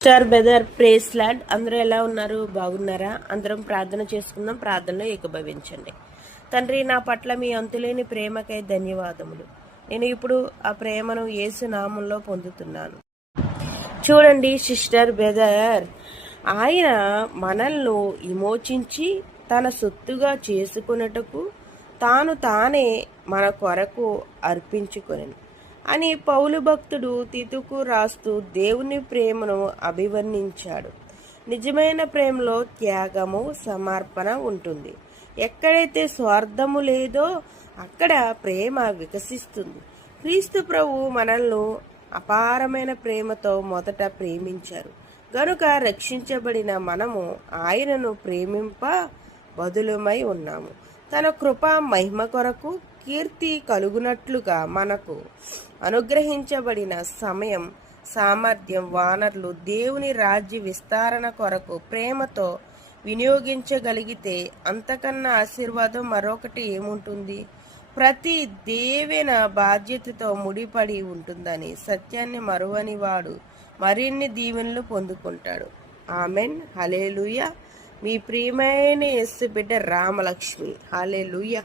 Star బెదర్ praise land అందరూ ఎలా ఉన్నారు? బాగున్నారా? అందరం ప్రార్థన చేసుకుందాం. ప్రార్థనలో ఏకభవించండి. తండ్రి నా పట్ల మీ అంతులేని ప్రేమకై ధన్యవాదములు. నేను ఇప్పుడు ఆ ప్రేమను యేసు నామంలో పొందుతున్నాను. చూడండి సిస్టర్ బెదర్ ఆయన మనల్ని విమోచించి తన సొత్తుగా చేసుకున్నటకు తాను తానే మన కొరకు అర్పించుకొని అని పౌలు భక్తుడు తితుకు రాస్తూ దేవుని ప్రేమను అభివర్ణించాడు. నిజమైన ప్రేమలో త్యాగము సమర్పణ ఉంటుంది. ఎక్కడైతే స్వార్థము లేదో అక్కడ ప్రేమ వికసిస్తుంది. క్రీస్తు ప్రభు మనల్ని అపారమైన ప్రేమతో మొదట ప్రేమించారు. గనుక రక్షించబడిన మనము ఆయనను ప్రేమింప బదులుమై ఉన్నాము. తన కృప మహిమ కొరకు కీర్తి కలుగునట్లుగా మనకు అనుగ్రహించబడిన సమయం సామర్థ్యం వానర్లు దేవుని రాజ్య విస్తరణ కొరకు ప్రేమతో వినియోగించగలిగితే అంతకన్నా ఆశీర్వాదం మరొకటి ఏముంటుంది? ప్రతి దేవెన బాధ్యతతో ముడిపడి ఉంటుందని సత్యాన్ని మరువని వాడు మరిన్ని దీవెనలు పొందుకుంటాడు. ఆమెన్. హలేలుయ మీ ప్రియమైన ఎస్సు బిడ్డ రామలక్ష్మి. హలేలుయ